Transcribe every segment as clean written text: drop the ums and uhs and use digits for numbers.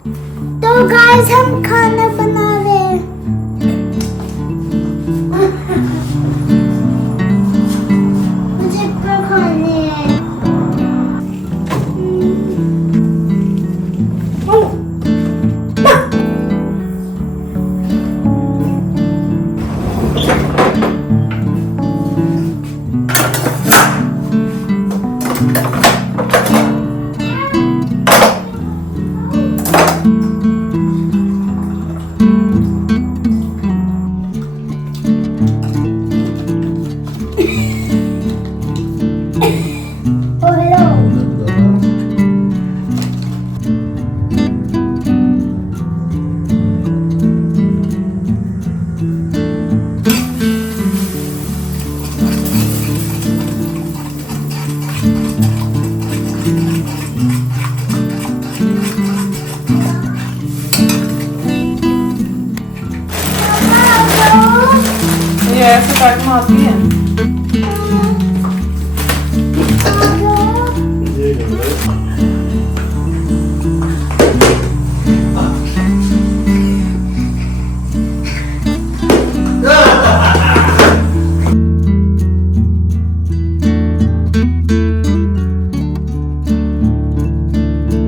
तो गाइस हम खाना बना रहे हैं। मुझे पर खाने हैं। Oh, hello. ये ऐसे काट में आती है।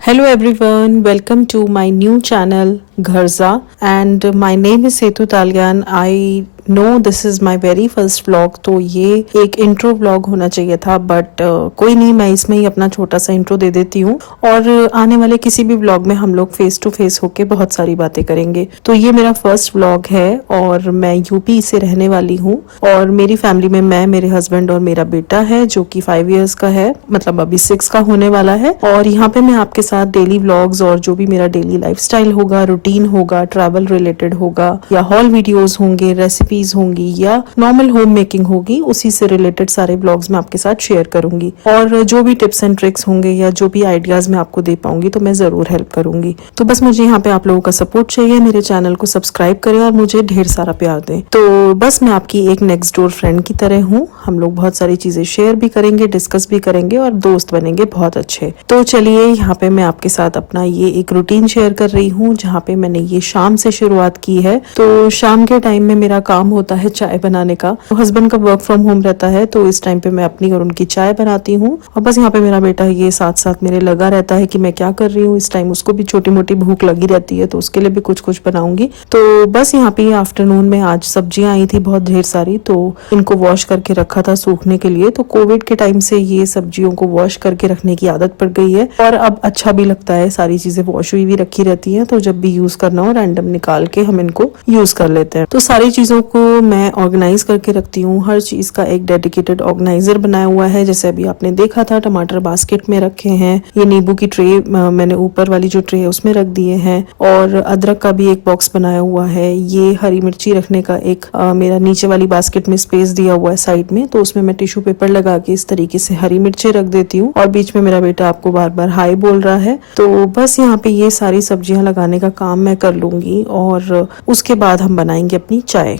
Hello everyone, welcome to my new channel Gharza, and my name is Setu Talyan. I know this is my very first vlog, तो ये एक इंट्रो व्लॉग होना चाहिए था, बट कोई नहीं, मैं इसमें ही अपना छोटा सा इंट्रो दे देती हूँ। और आने वाले किसी भी व्लॉग में हम लोग फेस टू फेस होके बहुत सारी बातें करेंगे। तो ये मेरा फर्स्ट व्लॉग है और मैं यूपी से रहने वाली हूँ, और मेरी फैमिली में मैं, मेरे हस्बैंड और मेरा बेटा है जो कि 5 इयर्स का है, मतलब अभी 6 का होने वाला है। और यहाँ पे मैं आपके साथ डेली व्लॉग्स और जो भी मेरा डेली लाइफस्टाइल होगा, रूटीन होगा, ट्रैवल रिलेटेड होगा, या हॉल वीडियोस होंगे, रेसिपीज होंगी, या नॉर्मल होम मेकिंग होगी, उसी से रिलेटेड सारे व्लॉग्स मैं आपके साथ शेयर करूंगी। और जो भी टिप्स एंड ट्रिक्स होंगे या जो भी आइडियाज मैं आपको दे पाऊंगी तो मैं जरूर हेल्प करूंगी। तो बस मुझे यहाँ पे आप लोगों का सपोर्ट चाहिए, मेरे चैनल को सब्सक्राइब करें और मुझे ढेर सारा प्यार दें। तो बस मैं आपकी एक नेक्स्ट डोर फ्रेंड की तरह हूँ। हम लोग बहुत सारी चीजें शेयर भी करेंगे, डिस्कस भी करेंगे और दोस्त बनेंगे बहुत अच्छे। तो चलिए, यहाँ पे मैं आपके साथ अपना ये एक रूटीन शेयर कर रही हूँ, जहाँ पे मैंने ये शाम से शुरुआत की है। तो शाम के टाइम में मेरा काम होता है चाय बनाने का। हस्बैंड का वर्क फ्रॉम होम रहता है, तो इस टाइम पे मैं अपनी और उनकी चाय बनाती हूँ। और बस यहाँ पे मेरा बेटा ये साथ साथ मेरे लगा रहता है कि मैं क्या कर रही हूँ। इस टाइम उसको भी छोटी मोटी भूख लगी रहती है, तो उसके लिए भी कुछ कुछ बनाऊंगी। तो बस यहाँ पे आफ्टरनून में आज सब्जियां आई थी बहुत ढेर सारी, तो इनको वॉश करके रखा था सूखने के लिए। तो कोविड के टाइम से ये सब्जियों को वॉश करके रखने की आदत पड़ गई है, और अब अच्छा भी लगता है, सारी चीजें वॉश हुई भी रखी रहती है, तो जब भी यूज करना हो रैंडम निकाल के हम इनको यूज कर लेते हैं। तो सारी चीजों को मैं ऑर्गेनाइज करके रखती हूँ। हर चीज का एक डेडिकेटेड ऑर्गेनाइजर बनाया हुआ है, जैसे अभी आपने देखा था, टमाटर बास्केट में रखे हैं, ये नींबू की ट्रे मैंने ऊपर वाली जो ट्रे है उसमें रख दिए हैं, और अदरक का भी एक बॉक्स बनाया हुआ है। ये हरी मिर्ची रखने का एक मेरा नीचे वाली बास्केट में स्पेस दिया हुआ है साइड में, तो उसमें मैं टिश्यू पेपर लगा के इस तरीके से हरी मिर्ची रख देती हूँ। और बीच में मेरा बेटा आपको बार बार हाई बोल रहा है। तो बस यहाँ पे ये सारी सब्जियां लगाने का काम मैं कर लूंगी, और उसके बाद हम बनाएंगे अपनी चाय।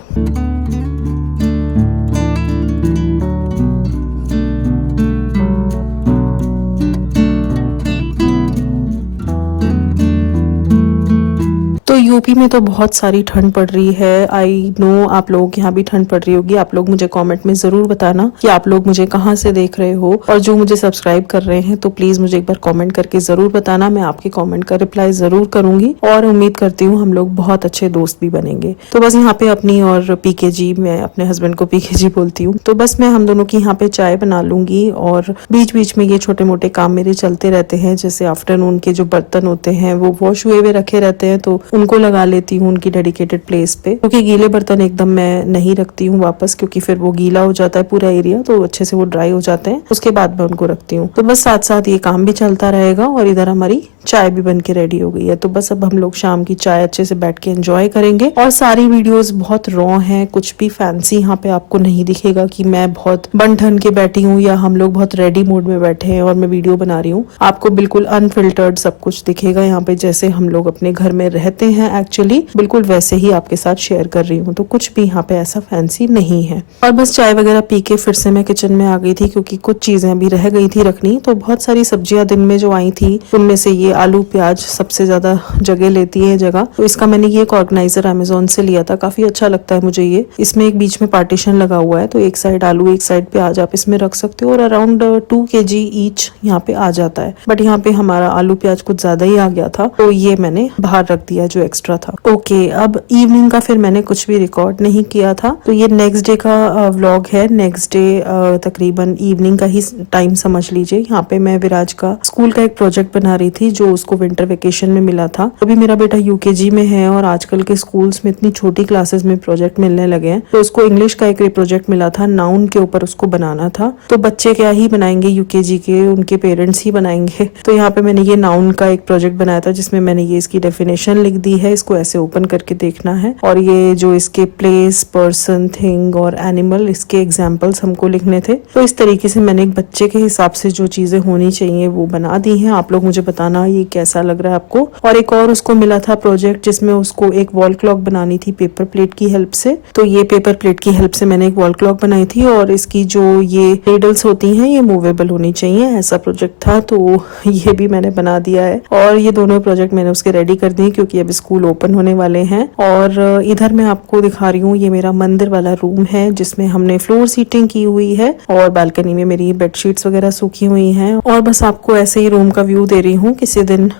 तो यूपी में तो बहुत सारी ठंड पड़ रही है। आई नो आप लोगों के यहाँ भी ठंड पड़ रही होगी। आप लोग मुझे कमेंट में जरूर बताना कि आप लोग मुझे कहाँ से देख रहे हो, और जो मुझे सब्सक्राइब कर रहे हैं तो प्लीज मुझे एक बार कमेंट करके जरूर बताना। मैं आपके कमेंट का रिप्लाई जरूर करूंगी, और उम्मीद करती हूँ हम लोग बहुत अच्छे दोस्त भी बनेंगे। तो बस यहाँ पे अपनी और पीकेजी, मैं अपने हस्बैंड को पीकेजी बोलती हूँ, तो बस मैं हम दोनों की यहाँ पे चाय बना लूंगी। और बीच बीच में ये छोटे मोटे काम मेरे चलते रहते हैं, जैसे आफ्टरनून के जो बर्तन होते हैं वो वॉश हुए हुए रखे रहते हैं, तो उनको लगा लेती हूँ उनकी डेडिकेटेड प्लेस पे, क्योंकि गीले बर्तन एकदम मैं नहीं रखती हूँ वापस, क्योंकि फिर वो गीला हो जाता है पूरा एरिया, तो अच्छे से वो ड्राई हो जाते हैं, उसके बाद मैं उनको रखती हूँ। तो बस साथ साथ ये काम भी चलता रहेगा, और इधर हमारी चाय भी बन के रेडी हो गई है। तो बस अब हम लोग शाम की चाय अच्छे से बैठ के एंजॉय करेंगे। और सारी वीडियोस बहुत रॉ हैं, कुछ भी फैंसी यहाँ पे आपको नहीं दिखेगा कि मैं बहुत बन ठन के बैठी हूँ या हम लोग बहुत रेडी मूड में बैठे हैं और मैं वीडियो बना रही हूँ। आपको बिल्कुल अनफिल्टर्ड सब कुछ दिखेगा यहाँ पे, जैसे हम लोग अपने घर में रहते हैं मैं एक्चुअली बिल्कुल वैसे ही आपके साथ शेयर कर रही हूँ, तो कुछ भी यहाँ पे ऐसा फैंसी नहीं है। और बस चाय वगैरह पी के फिर से मैं किचन में आ गई थी, क्योंकि कुछ चीजें अभी रह गई थी रखनी। तो बहुत सारी सब्जियां दिन में जो आई थी उनमें से ये आलू प्याज सबसे ज्यादा जगह लेती है जगह। तो इसका मैंने ये एक ऑर्गेनाइजर अमेजोन से लिया था, काफी अच्छा लगता है मुझे ये। इसमें एक बीच में पार्टीशन लगा हुआ है, तो एक साइड आलू एक साइड प्याज आप इसमें रख सकते हो, और अराउंड 2 kg ईच यहाँ पे आ जाता है। बट यहाँ पे हमारा आलू प्याज कुछ ज्यादा ही आ गया था, तो ये मैंने बाहर रख दिया जो एक्स्ट्रा था। ओके, अब इवनिंग का फिर मैंने कुछ भी रिकॉर्ड नहीं किया था, तो ये नेक्स्ट डे का व्लॉग है। नेक्स्ट डे तकरीबन इवनिंग का ही टाइम समझ लीजिए। यहाँ पे मैं विराज का स्कूल का एक प्रोजेक्ट बना रही थी जो उसको विंटर वेकेशन में मिला था। अभी मेरा बेटा यूकेजी में है, और आजकल के स्कूल्स में इतनी छोटी क्लासेस में प्रोजेक्ट मिलने लगे हैं, तो उसको इंग्लिश का एक प्रोजेक्ट मिला था, नाउन के ऊपर उसको बनाना था। तो बच्चे क्या ही बनाएंगे यूकेजी के, उनके पेरेंट्स ही बनाएंगे। तो यहाँ पे मैंने ये नाउन का एक प्रोजेक्ट बनाया था, जिसमें मैंने ये इसकी डेफिनेशन लिख दी है। इसको ऐसे ओपन करके देखना है, और ये जो इसके प्लेस, पर्सन, थिंग और एनिमल, इसके एग्जाम्पल्स हमको लिखने थे। तो इस तरीके से मैंने एक बच्चे के हिसाब से जो चीजें होनी चाहिए वो बना दी हैं। आप लोग मुझे बताना ये कैसा लग रहा है आपको। और एक और उसको मिला था प्रोजेक्ट, जिसमें उसको एक वॉल क्लॉक बनानी थी पेपर प्लेट की हेल्प से। तो ये पेपर प्लेट की हेल्प से मैंने एक वॉल क्लॉक बनाई थी, और इसकी जो ये नीडल्स होती हैं ये मूवेबल होनी चाहिए, ऐसा प्रोजेक्ट था। तो ये भी मैंने बना दिया है, और ये दोनों प्रोजेक्ट मैंने उसके रेडी कर दिए, क्योंकि अब स्कूल ओपन होने वाले हैं। और इधर मैं आपको दिखा रही हूँ, ये मेरा मंदिर वाला रूम है, जिसमें हमने फ्लोर सीटिंग की हुई है, और बालकनी में मेरी बेडशीट्स वगैरह सूखी हुई हैं। और बस आपको ऐसे ही रूम का व्यू दे रही हूँ। किसी दिन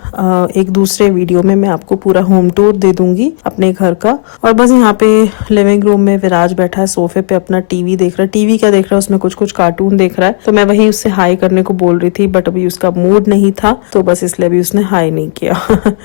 एक दूसरे वीडियो में मैं आपको पूरा होम टूर दे दूंगी अपने घर का। और बस यहाँ पे लिविंग रूम में विराज बैठा है सोफे पे, अपना टीवी देख रहा है। टीवी क्या देख रहा है, उसमें कुछ कुछ कार्टून देख रहा है। तो मैं वही उससे हाई करने को बोल रही थी, बट अभी उसका मूड नहीं था, तो बस इसलिए भी उसने हाई नहीं किया।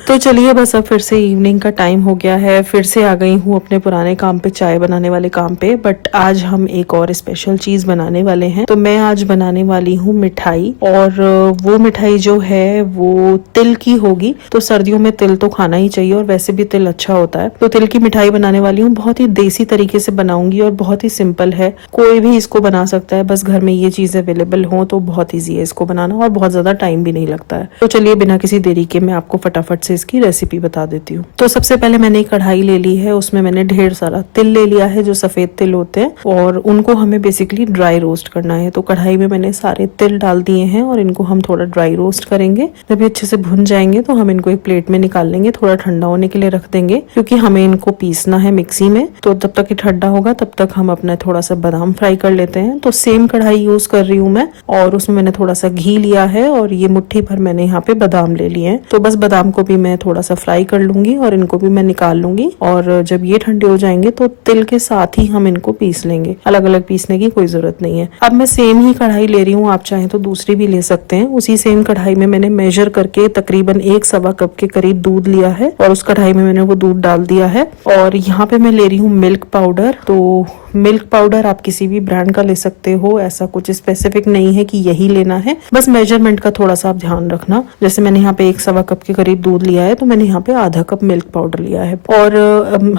तो चलिए, बस अब फिर से इवनिंग का टाइम हो गया है, फिर से आ गई हूँ अपने पुराने काम पे, चाय बनाने वाले काम पे। बट आज हम एक और स्पेशल चीज बनाने वाले हैं। तो मैं आज बनाने वाली हूँ मिठाई, और वो मिठाई जो है वो तिल की होगी। तो सर्दियों में तिल तो खाना ही चाहिए, और वैसे भी तिल अच्छा होता है। तो तिल की मिठाई बनाने वाली हूँ, बहुत ही देसी तरीके से बनाऊंगी, और बहुत ही सिंपल है, कोई भी इसको बना सकता है। बस घर में ये चीजें अवेलेबल हो तो बहुत ईजी है इसको बनाना, और बहुत ज्यादा टाइम भी नहीं लगता है। तो चलिए, बिना किसी देरी के मैं आपको फटाफट से इसकी रेसिपी बता देती हूँ। तो सबसे पहले मैंने एक कढ़ाई ले ली है, उसमें मैंने ढेर सारा तिल ले लिया है, जो सफेद तिल होते हैं, और उनको हमें बेसिकली ड्राई रोस्ट करना है। तो कढ़ाई में मैंने सारे तिल डाल दिए हैं, और इनको हम थोड़ा ड्राई रोस्ट करेंगे। जब ये अच्छे से भुन जाएंगे तो हम इनको एक प्लेट में निकाल लेंगे, थोड़ा ठंडा होने के लिए रख देंगे, क्योंकि हमें इनको पीसना है मिक्सी में। तो जब तक ये ठंडा होगा तब तक हम अपना थोड़ा सा बादाम फ्राई कर लेते हैं। तो सेम कढ़ाई यूज कर रही हूँ मैं, और उसमें मैंने थोड़ा सा घी लिया है, और ये मुट्ठी भर मैंने यहाँ पे बादाम ले लिए हैं। तो बस बादाम को भी मैं थोड़ा सा फ्राई कर लूंगी, और इनको भी मैं निकाल लूंगी। और जब ये ठंडे हो जाएंगे तो तिल के साथ ही हम इनको पीस लेंगे, अलग अलग पीसने की कोई जरूरत नहीं है। अब मैं सेम ही कढ़ाई ले रही हूँ, आप चाहें तो दूसरी भी ले सकते हैं। उसी सेम कढ़ाई में मैंने मेजर करके तकरीबन 1 सवा कप के करीब दूध लिया है, और उस कढ़ाई में मैंने वो दूध डाल दिया है। और यहाँ पे मैं ले रही हूँ मिल्क पाउडर। तो मिल्क पाउडर आप किसी भी ब्रांड का ले सकते हो, ऐसा कुछ स्पेसिफिक नहीं है कि यही लेना है, बस मेजरमेंट का थोड़ा सा आप ध्यान रखना। जैसे मैंने यहाँ पे 1 सवा कप के करीब दूध लिया है, तो मैंने यहाँ पे आधा कप मिल्क पाउडर लिया है। और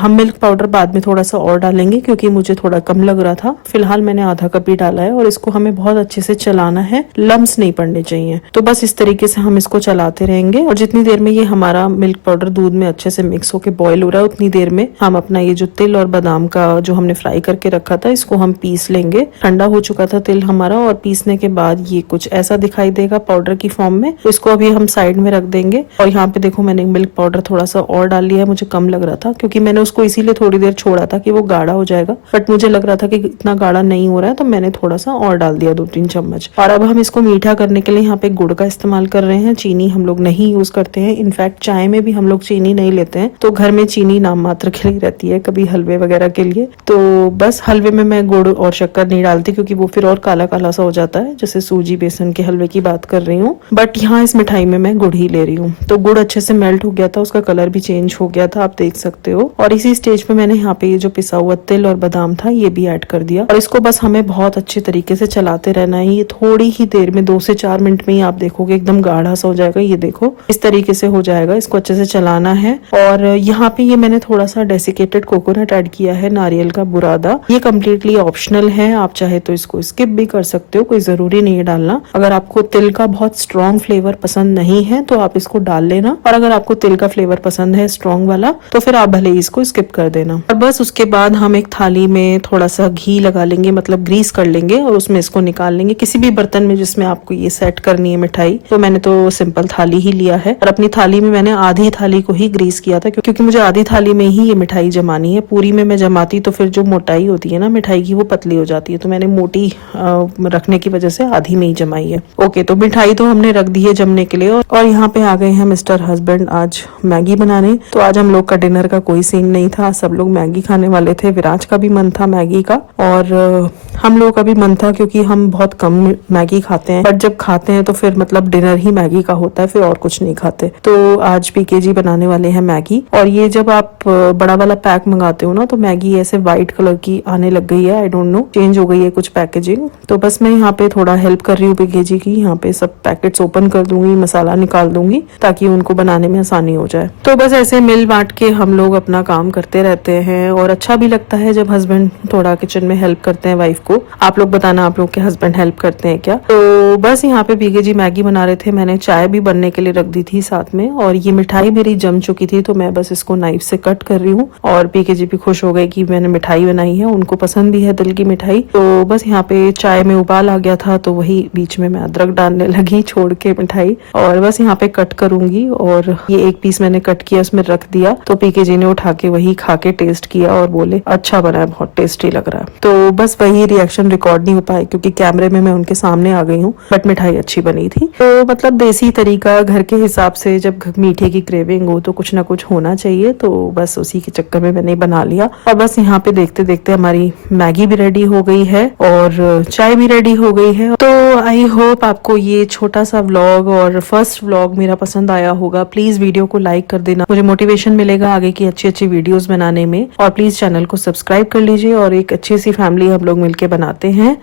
हम मिल्क पाउडर बाद में थोड़ा सा और डालेंगे, क्योंकि मुझे थोड़ा कम लग रहा था। फिलहाल मैंने आधा कप ही डाला है, और इसको हमें बहुत अच्छे से चलाना है, लम्स नहीं पड़ने चाहिए। तो बस इस तरीके से हम इसको चलाते रहेंगे, और जितनी देर में ये हमारा मिल्क पाउडर दूध में अच्छे से मिक्स होके बॉईल हो रहा है, उतनी देर में हम अपना ये जो तिल और बादाम का जो हमने फ्राई करके रखा था, इसको हम पीस लेंगे। ठंडा हो चुका था तिल हमारा, और पीसने के बाद ये कुछ ऐसा दिखाई देगा पाउडर की फॉर्म में। तो इसको अभी हम साइड में रख देंगे। और यहाँ पे देखो, मैंने मिल्क पाउडर थोड़ा सा और डाल लिया है, मुझे कम लग रहा था, क्योंकि मैंने उसको इसीलिए थोड़ी देर छोड़ा था कि वो गाढ़ा हो जाएगा, बट मुझे लग रहा था कि इतना गाढ़ा नहीं हो रहा है, तो मैंने थोड़ा सा और डाल दिया, 2-3 चम्मच। और अब हम इसको मीठा करने के लिए यहाँ पे गुड़ का इस्तेमाल कर रहे हैं, चीनी हम लोग नहीं यूज करते हैं। इनफैक्ट चाय में भी हम लोग चीनी नहीं लेते हैं, तो घर में चीनी नाम मात्र के लिए रहती है, कभी हलवे वगैरह के लिए। तो बस हलवे में मैं गुड़ और शक्कर नहीं डालती, क्योंकि वो फिर और काला काला सा हो जाता है, जैसे सूजी बेसन के हलवे की बात कर रही हूँ। बट यहाँ इस मिठाई में मैं गुड़ ही ले रही हूँ। तो गुड़ अच्छे से मेल्ट हो गया था, उसका कलर भी चेंज हो गया था, आप देख सकते हो। और इसी स्टेज पे मैंने यहाँ पे ये जो पिसा हुआ तिल और बादाम था ये भी ऐड कर दिया, और इसको बस हमें बहुत अच्छे तरीके से चलाते रहना है। ये थोड़ी ही देर में 2 से 4 मिनट में ही आप देखोगे एकदम गाढ़ा सा हो जाएगा। ये देखो, इस तरीके से हो जाएगा, इसको अच्छे से चलाना है। और यहाँ पे ये मैंने थोड़ा सा डेसिकेटेड कोकोनट ऐड किया है, नारियल का बुरादा। ये कम्प्लीटली ऑप्शनल है, आप चाहे तो इसको स्किप भी कर सकते हो, कोई जरूरी नहीं है डालना। अगर आपको तिल का बहुत स्ट्रॉन्ग फ्लेवर पसंद नहीं है तो आप इसको डाल लेना, और अगर आपको तिल का फ्लेवर पसंद पसंद है स्ट्रॉन्ग वाला तो फिर आप भले ही इसको स्किप कर देना। और बस उसके बाद हम एक थाली में थोड़ा सा घी लगा लेंगे, मतलब ग्रीस कर लेंगे और उसमें इसको निकाल लेंगे किसी भी बर्तन में जिसमें आपको ये सेट करनी है मिठाई। तो मैंने तो सिंपल थाली ही लिया है और अपनी थाली में मैंने आधी थाली को ही ग्रीस किया था क्योंकि मुझे आधी थाली में ही ये मिठाई जमानी है। पूरी में मैं जमाती तो फिर जो मोटाई होती है ना मिठाई की वो पतली हो जाती है, तो मैंने मोटी रखने की वजह से आधी में ही जमाई है। ओके, तो मिठाई तो हमने रख दी है जमने के लिए और यहाँ पे आ गए हैं मिस्टर हस्बैंड आज मैगी बनाने। तो आज हम लोग का डिनर का कोई सीन नहीं था, सब लोग मैगी खाने वाले थे। विराज का भी मन था मैगी का और हम लोगों का भी मन था क्योंकि हम बहुत कम मैगी खाते हैं, बट जब खाते हैं तो फिर मतलब डिनर ही मैगी का होता है, फिर और कुछ नहीं खाते। तो आज पीकेजी बनाने वाले हैं मैगी। और ये जब आप बड़ा वाला पैक मंगाते हो ना तो मैगी ऐसे व्हाइट कलर की आने लग गई है, आई डोंट नो चेंज हो गई है कुछ पैकेजिंग। तो बस मैं यहाँ पे थोड़ा हेल्प कर रही हूँ पीकेजी की, यहाँ पे सब पैकेट्स ओपन कर दूंगी, मसाला निकाल दूंगी ताकि उनको बनाने में आसानी हो जाए। तो बस ऐसे मिल बांट के हम लोग अपना काम करते रहते हैं और अच्छा भी लगता है जब हस्बैंड थोड़ा किचन में हेल्प करते हैं वाइफ को। आप लोग बताना आप लोग के हस्बैंड हेल्प करते हैं क्या। तो बस यहाँ पे पीकेजी मैगी बना रहे थे, मैंने चाय भी बनने के लिए रख दी थी साथ में। और ये मिठाई मेरी जम चुकी थी तो मैं बस इसको नाइफ से कट कर रही हूँ और पीकेजी भी खुश हो गए कि मैंने मिठाई बनाई है, उनको पसंद भी है दिल की मिठाई। तो बस यहाँ पे चाय में उबाल आ गया था तो वही बीच में मैं अदरक डालने लगी छोड़ के मिठाई, और बस यहाँ पे कट करूंगी। और ये एक पीस मैंने कट किया उसमें रख दिया तो पीकेजी ने उठा के वही खा के टेस्ट किया और बोले अच्छा बना है, बहुत टेस्टी लग रहा है। तो बस वही रिएक्शन रिकॉर्ड नहीं हो पाए क्योंकि कैमरे में मैं उनके सामने आ गई हूँ, बट मिठाई अच्छी बनी थी। तो मतलब देसी तरीका घर के हिसाब से जब मीठे की क्रेविंग हो तो कुछ ना कुछ होना चाहिए, तो बस उसी के चक्कर में मैंने बना लिया। और बस यहाँ पे देखते देखते हमारी मैगी भी रेडी हो गई है और चाय भी रेडी हो गई है। तो आई होप आपको ये छोटा सा व्लॉग और फर्स्ट व्लॉग मेरा पसंद आया होगा। प्लीज वीडियो को लाइक कर देना, मुझे मोटिवेशन मिलेगा आगे की अच्छी अच्छी वीडियोस बनाने में। और प्लीज चैनल को सब्सक्राइब कर लीजिए और एक अच्छी सी फैमिली हम लोग मिलके बनाते हैं।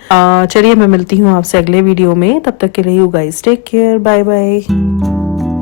चलिए मैं मिलती हूँ आपसे अगले वीडियो में, तब तक के लिए you guys take care, bye bye.